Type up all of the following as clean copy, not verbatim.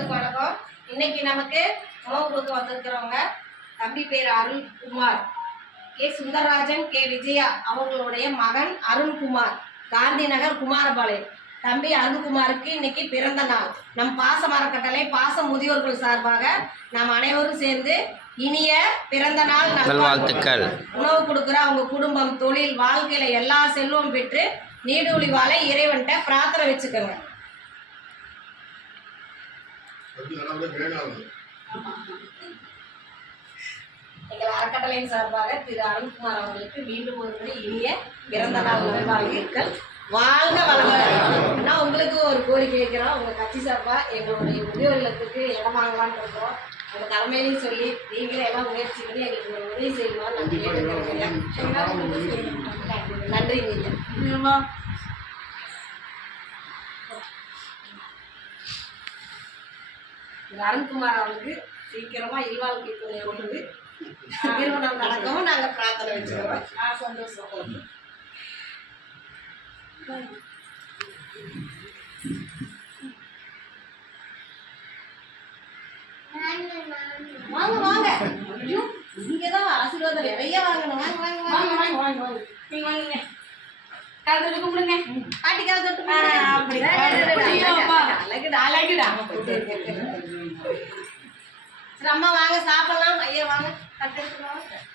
எல்லாத்துக்கும் வணக்கம். இன்னைக்கு நமக்கு உணவு கொடுக்க வந்திருக்கிறவங்க தம்பி பேர் அருள்குமார், கே சுந்தரராஜன், கே விஜயா அவர்களுடைய மகன் அருண்குமார், காந்தி நகர் குமாரபாளையம். தம்பி அருண்குமாருக்கு இன்னைக்கு பிறந்த நாள். நம் பாச மரக்கட்டளை பாச முதியோர்கள் சார்பாக நாம் அனைவரும் சேர்ந்து இனிய பிறந்த நாள் நல்வாழ்த்துக்கள். உணவு கொடுக்குற அவங்க குடும்பம், தொழில், வாழ்க்கையில எல்லா செல்வம் பெற்று நீடூழி வாழ இறைவன்கிட்ட பிரார்த்தனை வச்சுக்கோங்க. எங்கள் அறக்கட்டளையின் சார்பாக திரு அருண்குமார் அவர்களுக்கு மீண்டும் ஒரு முறை இனிய பிறந்த நாள் நல்வாழ்த்துக்கள். வாழ்க வளங்க. நான் உங்களுக்கு ஒரு கோரிக்கை வைக்கிறோம். உங்கள் கட்சி சார்பாக எங்களுடைய முதியோர் இல்லத்துக்கு இடம் வாங்கலான்னு இருக்கிறோம். உங்கள் தலைமையிலையும் சொல்லி நீங்களே எல்லாம் முயற்சி பண்ணி எங்களுக்கு ஒரு உதவி செய்யணும். நன்றி. நீங்கள் அருண்குமார் அவருக்கு சீக்கிரமா இல்வாழ்க்கை துணை கொண்டு திருமணம் நடக்கவும் நாங்கள் பிரார்த்தனை வச்சுக்கிறோம். சந்தோஷம். வாங்க வாங்க, நீங்கதான் ஆசீர்வாதம் நிறைய வாங்கணும். வாங்க வாங்க வாங்க வாங்க வாங்க வாங்க நீங்க வாங்குங்க. காலத்துல கும்பிடுங்க. பாட்டி கால தொட்டு அப்படி அழகுடா அழகுடா. சரி அம்மா வாங்க சாப்பிடலாம். ஐயா வாங்க தட்டு எடுத்துக்கலாம்.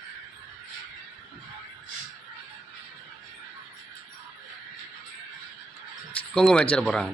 குங்குமம் வச்சிட போகிறாங்க.